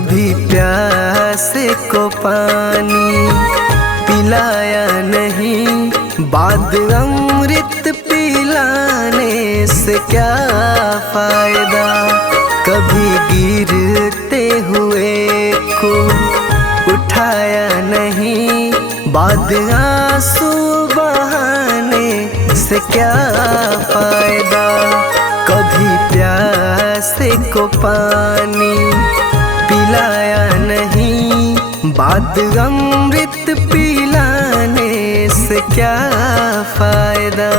कभी प्यासे को पानी पिलाया नहीं, बाद अमृत पिलाने से क्या फायदा। कभी गिरते हुए को उठाया नहीं, बाद आंसू बहाने से क्या फायदा। कभी प्यासे को पानी पिलाया नहीं, बाद अमृत पिलाने से क्या फायदा।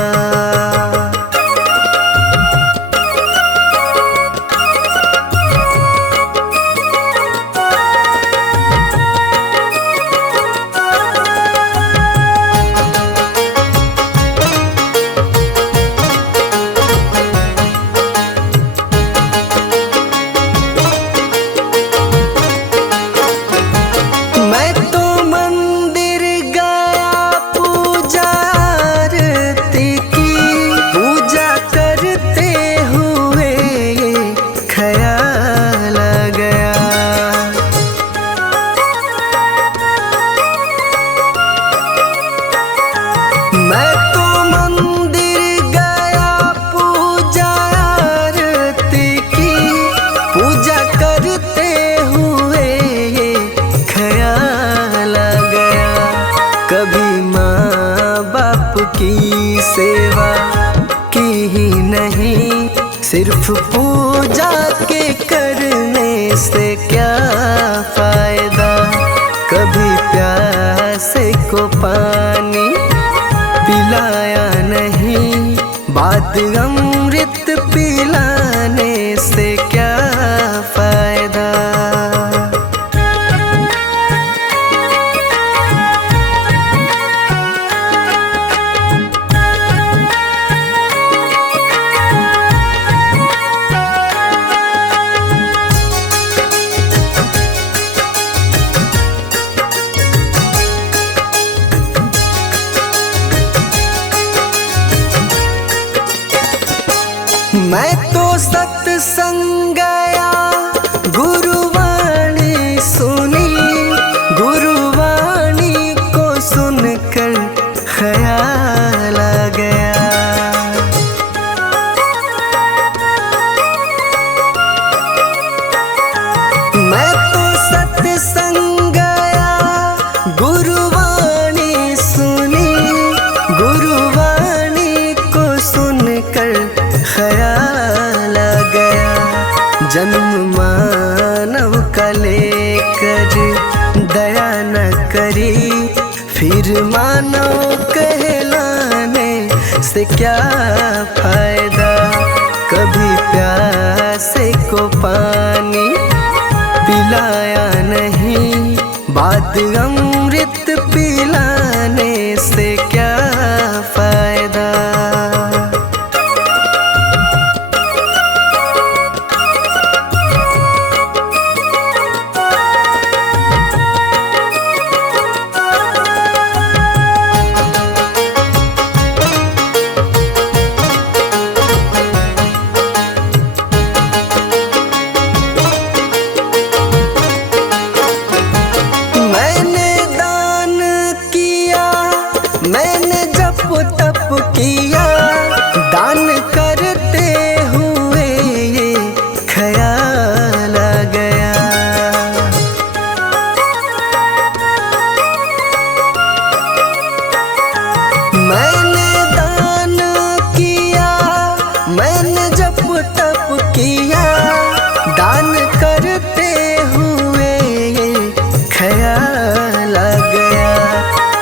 मैं तो मंदिर गया पूजा आरती की, पूजा करते हुए ये ख्याल आ गया। कभी माँ बाप की सेवा की ही नहीं, सिर्फ पूजा के करने से क्या फायदा। कभी प्यासे को पानी पिलाया नहीं, बाद अमृत पिलाने से क्या फायदा। मैं तो सत्संग गया, गुरुवाणी सुनी, गुरुवाणी को सुनकर ख्याल आ गया। मैं तो सत्संग गया, गुरुवाणी सुनी, गुरुवाणी को सुनकर ख्याल आ गया। जन्म मानव का लेकर दया न करी, फिर मानव कहलाने से क्या फायदा। कभी प्यासे को पानी पिलाया नहीं, बाद अमृत पिलाने से क्या फायदा। मैंने जप तप किया, दान करते हुए ये ख्याल आ गया। मैंने दान किया, मैंने जप तप किया, दान करते हुए ये ख्याल आ गया।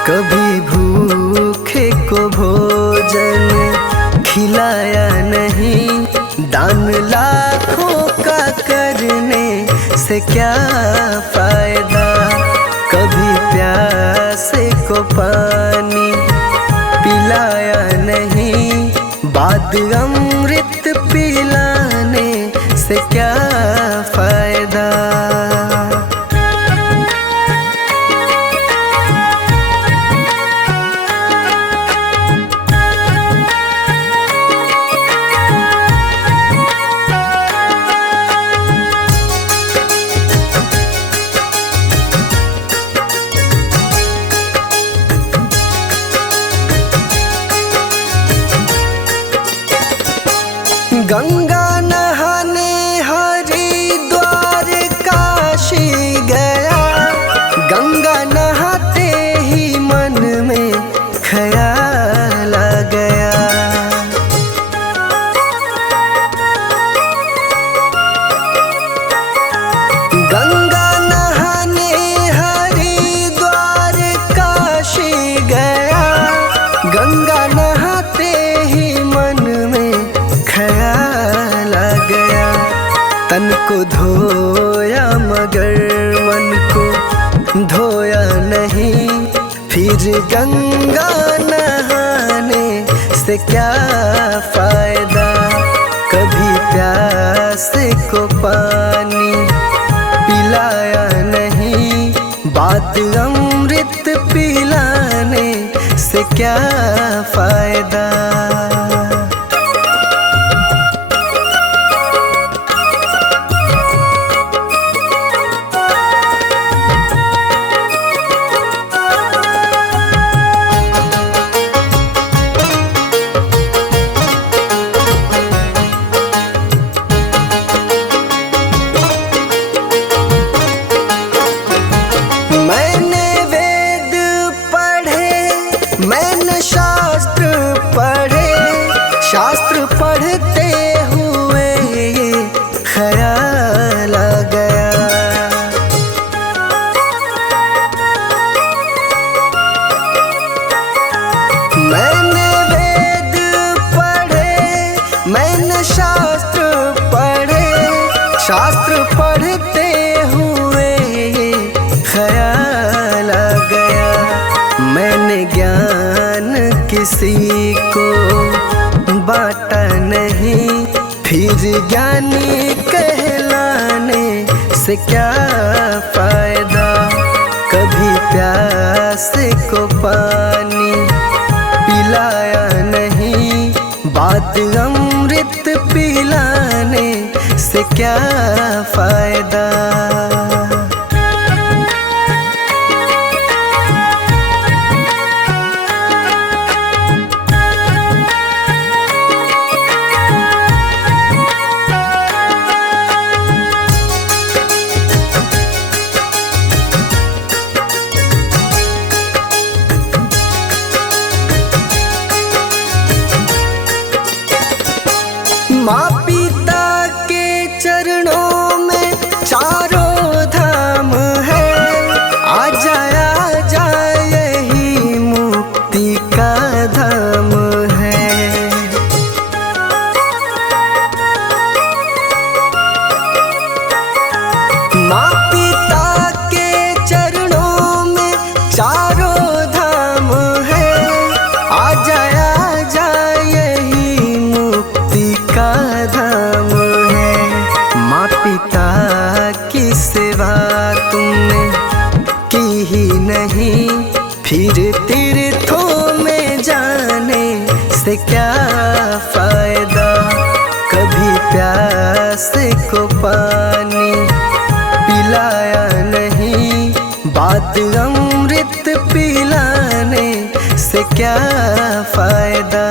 कभी भूखे को भोजन खिलाया नहीं, दान लाखों का करने से क्या फायदा। कभी प्यासे को पानी पिलाया नहीं, बाद अमृत पिलाने से क्या फायदा। गंगा नहाने हरिद्वार काशी गया, गंगा नहाते ही मन में ख्याल आ गया। गंगा नहाने हरिद्वार काशी गया, गंगा नहाते ही मन में ख्याल आ गया। तन को धोया मगर मन को धोया नहीं, फिर गंगा नहाने से क्या फायदा। कभी प्यासे को पानी पिलाया नहीं, बात अमृत पिलाने से क्या फायदा। मैंने वेद पढ़े, मैंने शास्त्र पढ़े, शास्त्र पढ़ते हुए ये ख्याल आ गया। मैंने वेद पढ़े, मैंने शास्त्र पढ़े, शास्त्र पढ़ते हुए ये ख्याल आ गया। मैंने ज्ञान किसी को बांटा नहीं, फिर ज्ञानी कहलाने से क्या फायदा। कभी प्यासे को पानी पिलाया नहीं, बात अमृत पिलाने से क्या फायदा। माँ पिता के चरणों में चारों धाम है, आ जा यही मुक्ति का धाम है। माँ पिता के चरणों में चारों धाम है, आ जा यही मुक्ति का धाम है। माँ पिता की सेवा तुमने की ही नहीं, फिर तीर्थों में जाने से क्या फायदा। कभी प्यासे को पानी पिलाया नहीं, बात अमृत पिलाने से क्या फायदा।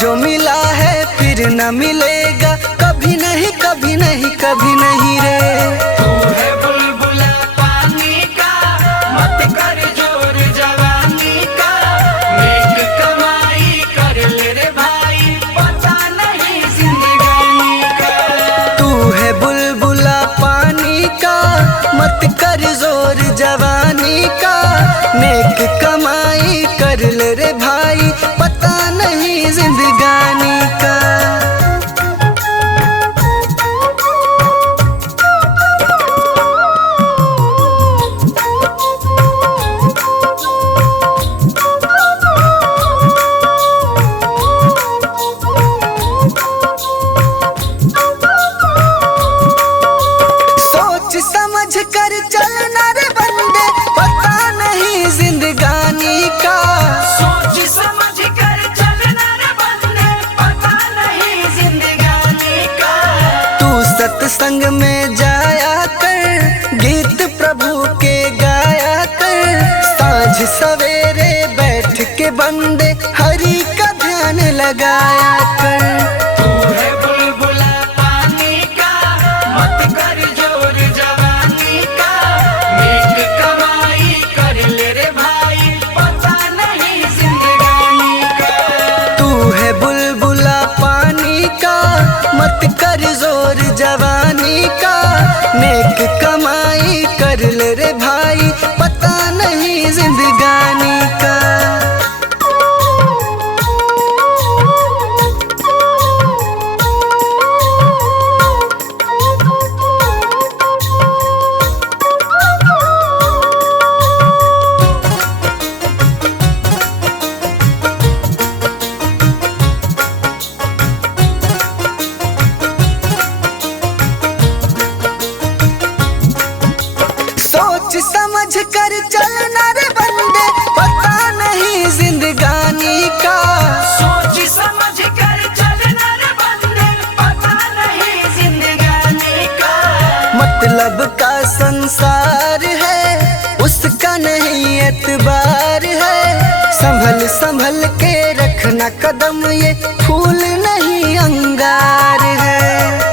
जो मिला है फिर न मिलेगा, कभी नहीं कभी नहीं कभी नहीं रे। तू है बुलबुला पानी का, मत कर जोर जवानी का, नेक कमाई कर ले रे भाई, पता नहीं जिंदगानी का। तू है बुलबुला पानी का, मत कर जोर जवानी का, नेक कमाई कर ले रे भाई, पता नहीं जिंदगानी का। सोच समझ कर चलना रे बंदे, पता नहीं जिंदगानी का। सोच समझ कर चलना रे बंदे, पता नहीं जिंदगानी का। तू सत्संग में जाया कर, गीत प्रभु के गाया कर, साँझ सवेरे बैठ के बंदे हरि का ध्यान लगाया कर। तू है बुलबुला पानी का, मत कर जोर जवानी का, नेक कमाई कर ले रे भाई, पता नहीं जिंदगानी का। तू है बुलबुला पानी का, मत कर जोर जवानी का, नेक कमाई कर ले रे भाई, पता नहीं जिंदगानी का। सोच समझ कर चलना रे बंदे, पता नहीं जिंदगानी का। सोच समझ कर चलना रे बंदे, पता नहीं जिंदगानी का। मतलब का संसार है, उसका नहीं एतबार है, संभल संभल के रखना कदम, ये फूल नहीं अंगार है।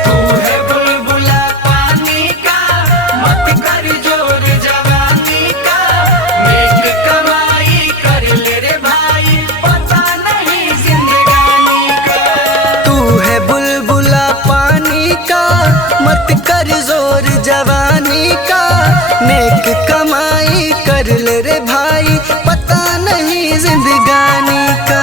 तू है बुलबुला पानी का, मत कर जोर जवानी का, नेक कमाई कर ले रे भाई, पता नहीं जिंदगानी का। तू है बुलबुला पानी का, मत कर जोर जवानी का, नेक कमाई कर ले रे भाई, पता नहीं जिंदगानी का।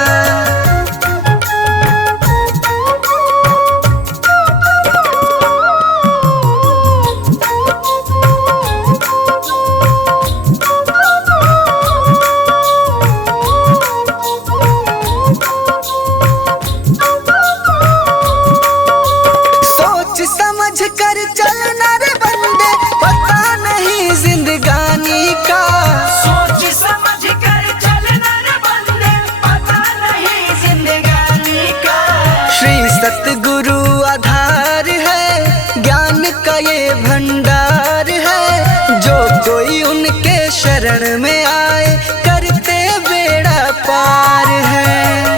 सोच समझ कर चलना रे बंदे, पता नहीं जिंदगानी का। सोच समझ कर चलना रे बंदे, पता नहीं जिंदगानी का। श्री सतगुरु आधार है, ज्ञान का ये भंडार है, जो कोई उनके शरण में आए, करते बेड़ा पार है।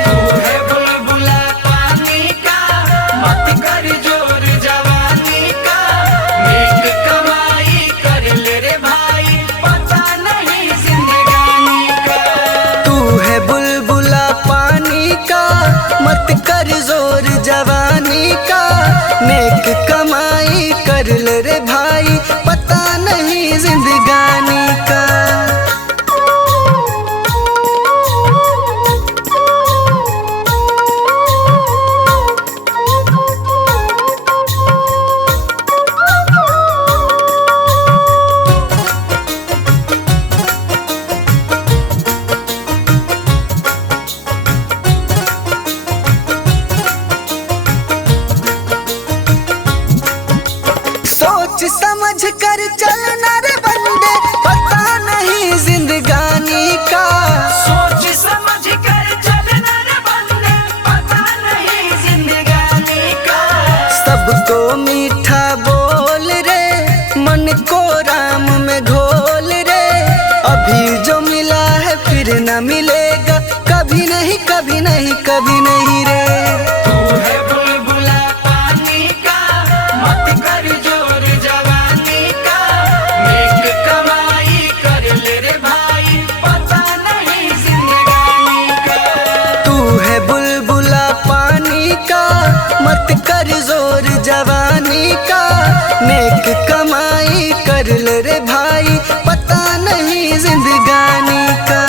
तू है बुलबुला पानी का, मत कर जोर जवानी का, नेक कमाई कर ले रे भाई, पता नहीं जिंदगानी का। तू है बुलबुला पानी का, मत कर जोर जवानी का, नेक कमाई कर ले रे भाई, पता नहीं जिंदगानी का। सोच समझ कर चलना रे बंदे, पता नहीं जिंदगानी का। सोच समझ कर चलना रे बंदे, पता नहीं जिंदगानी का। सबको मीठा बोल रे, मन को राम में घोल रे, अभी जो मिला है फिर न मिलेगा, कभी नहीं कभी नहीं कभी नहीं रे। है बुलबुला पानी का, मत कर जोर जवानी का। नेक कमाई कर ले रे भाई, पता नहीं जिंदगानी का।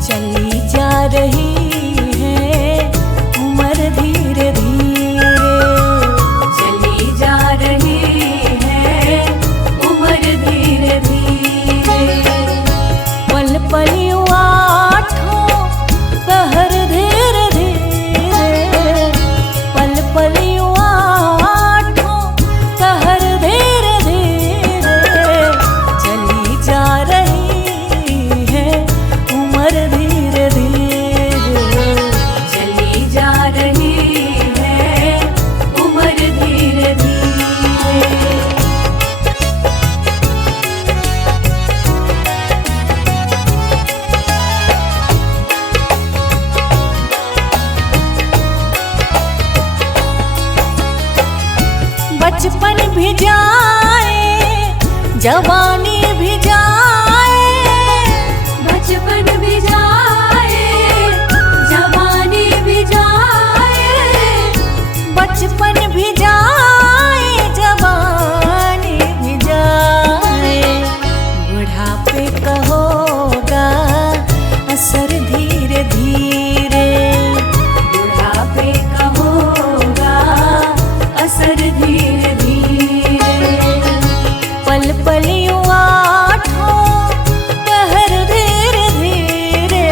चली जा रही है उम्र धीरे धीरे, चली जा रही है उम्र धीरे धीरे। पल पल आठों पहर धीरे धीरे, पल पल आठों पहर धीरे धीरे। चली जा रही है उम्र धीरे धीरे, चली जा रही है उम्र धीरे धीरे। बचपन भी जाए जवानी भी जाए, बचपन भी जाए जवानी भी जाए, बचपन भी जाए जवानी भी जाए। बुढ़ापे का होगा असर धीरे धीरे, बुढ़ापे का होगा असर धीरे धीरे। पल पल आठों पहर धीरे धीरे,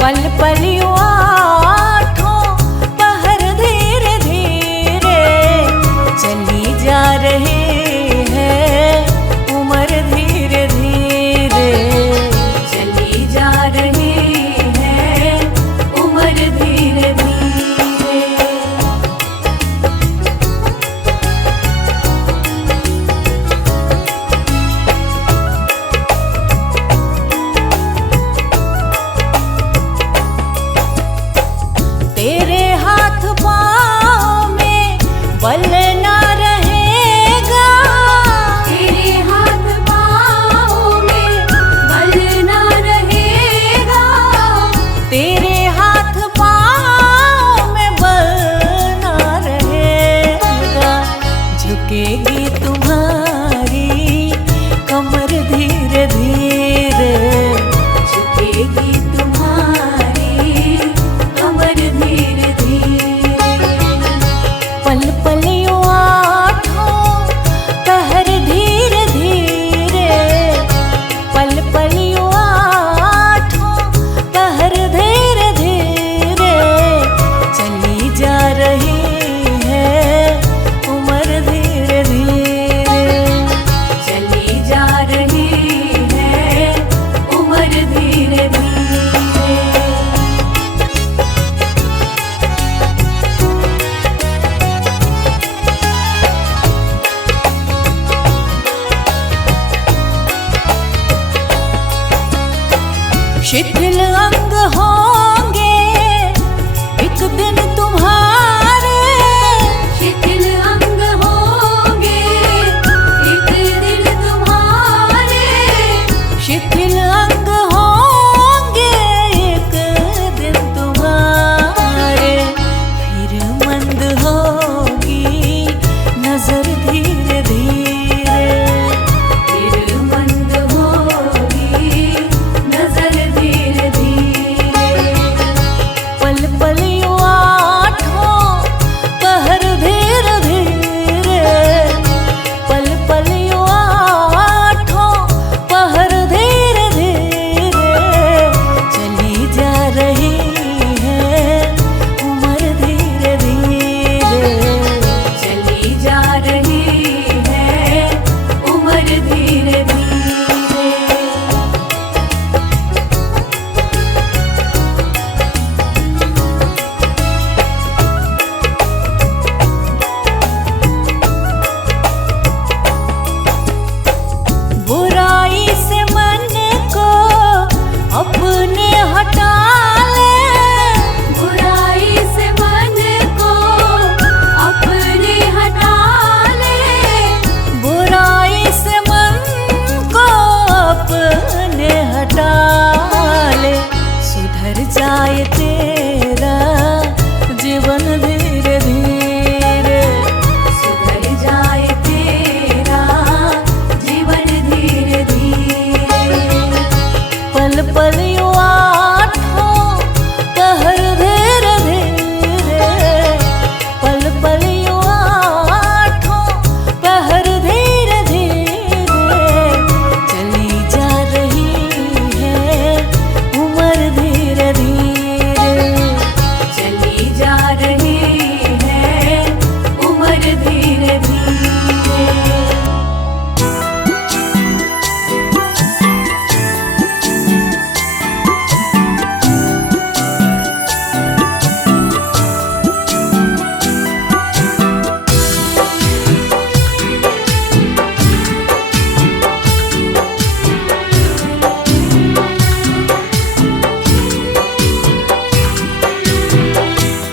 पल पल आठों पहर धीरे धीरे। चली जा रही है उम्र धीरे धीरे, चली जा रही है उम्र धीरे धीरे। तेरे हाथ पाँव में बल ना रहेगा, तेरे हाथ पाँव में बल ना रहेगा, तेरे हाथ पाँव में बल ना रहेगा। झुकेगी तुम्हारी कमर धीरे धीरे, झुकेगी तुम्हारी कमर धीरे धीरे। पल पल आठों पहर धीरे धीरे, पल पल आठों पहर धीरे धीरे। चली जा रही है उम्र धीरे धीरे, चली जा रही है उम्र धीरे धीरे। शिथिल अंग होंगे एक दिन तुम्हारे, शिथिल अंग होंगे एक दिन तुम्हारे, शिथिल अंग होंगे एक दिन तुम्हारे। फिर मंद होगी नजर धीरे धीरे, फिर मंद होगी नजर धीरे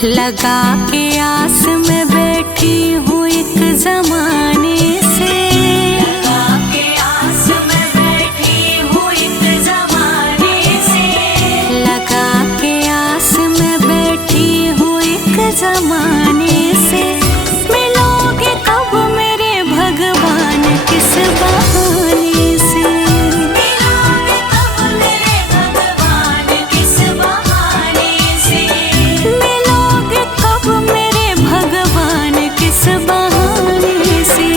लगा के आस में बैठी हूँ एक जमाने से, लगा के आस में बैठी हूँ एक जमाने से, लगा के आस में बैठी हूँ एक जमाने से। मिलोगे कब मेरे भगवान किस बहाने से, मिलोगे कब मेरे भगवान किस बहाने से, मिलोगे कब मेरे भगवान किस बहाने से।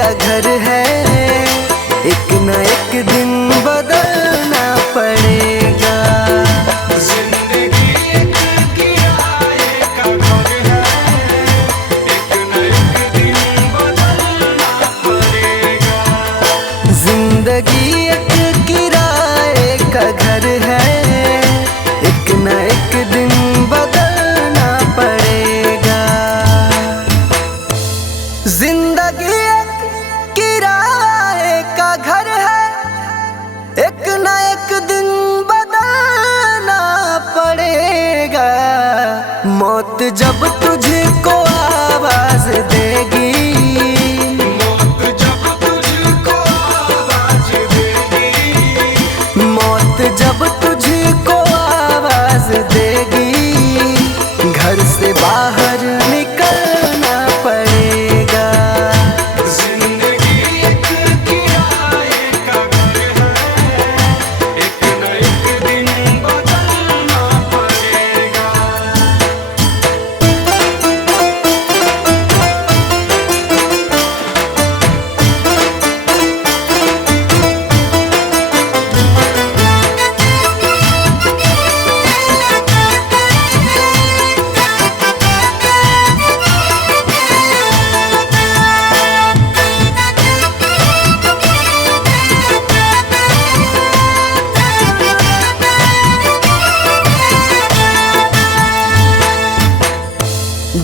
का घर है, एक न एक दिन बदलना पड़ेगा। जिंदगी एक किराए का घर है, एक न एक दिन बदलना पड़ेगा। जिंदगी एक किराए का घर है, एक न एक दिन बदलना पड़ेगा। जिंदगी एक किराए का घर है, एक न एक दिन बदलना पड़ेगा। मौत जब तुझको आवाज देगी, मौत जब तुझको आवाज देगी, मौत जब तुझको आवाज देगी, घर से बाहर निकलना पड़ेगा। जिंदगी एक किराए का घर है, एक न एक दिन बदलना पड़ेगा।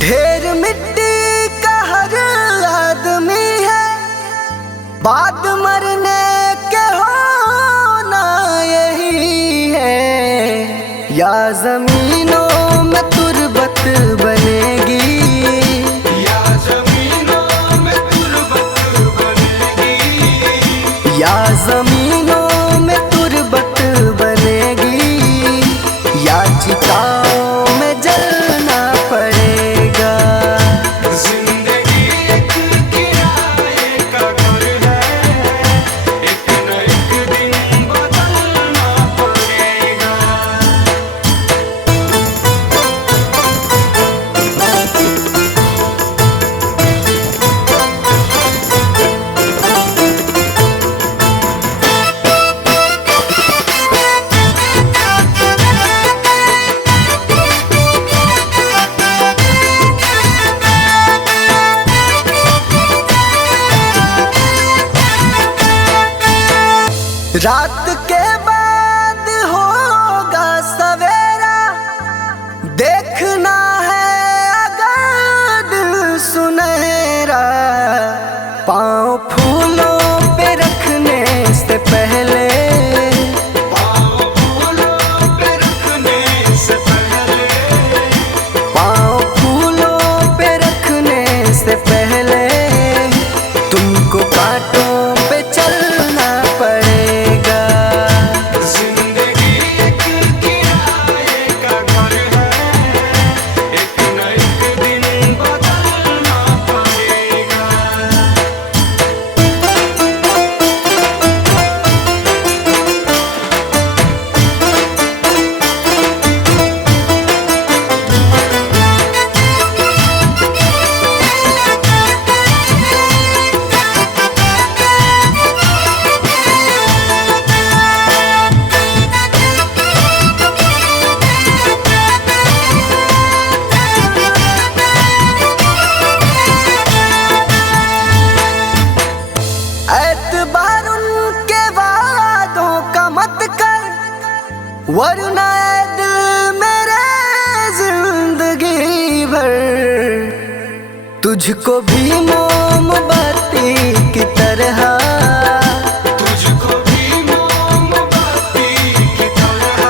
ढेर मिट्टी का हर आदमी है, बाद मरने के होना यही है। या जमीनों में तुरबत बनेगी, या जमीनों में तुरबत बनेगी, या जमीनों में तुरबत बनेगी, या चिताओं में जलना पड़ेगा। जिंदगी एक किराए का घर है, एक न एक दिन बदलना पड़ेगा। रात के बाद होगा सवेरा, देखना है अगर दिल सुनहरा। पाँव फूलों पे रखने से पहले, पाँव फूलों पे रखने से पहले, पाँव फूलों पे रखने से पहले, तुमको कांटों पे चलना पड़ेगा। जिंदगी एक किराए का घर है, एक न एक दिन बदलना पड़ेगा। एतबार उनके वादों का मत कर, वरना ऐ दिल मेरे जिंदगी भर तुझको भी मोमबत्ती की तरह, तुझको भी मोमबत्ती की तरह,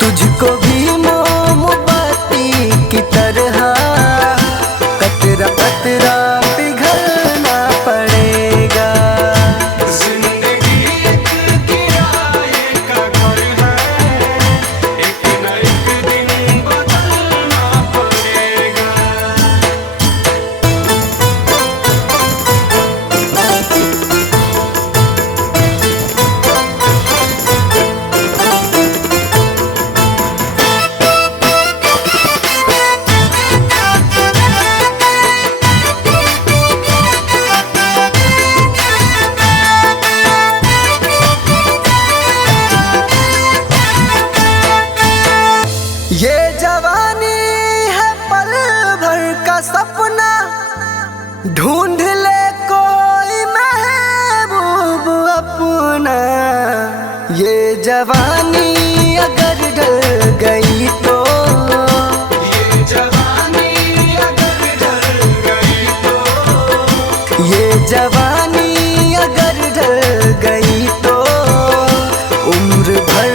तुझको भी मोमबत्ती की तरह, कतरा कतरा पिघलना पड़ेगा। जिंदगी एक किराए का घर है, एक न एक दिन बदलना पड़ेगा। जवानी अगर ढल गई तो उम्र भर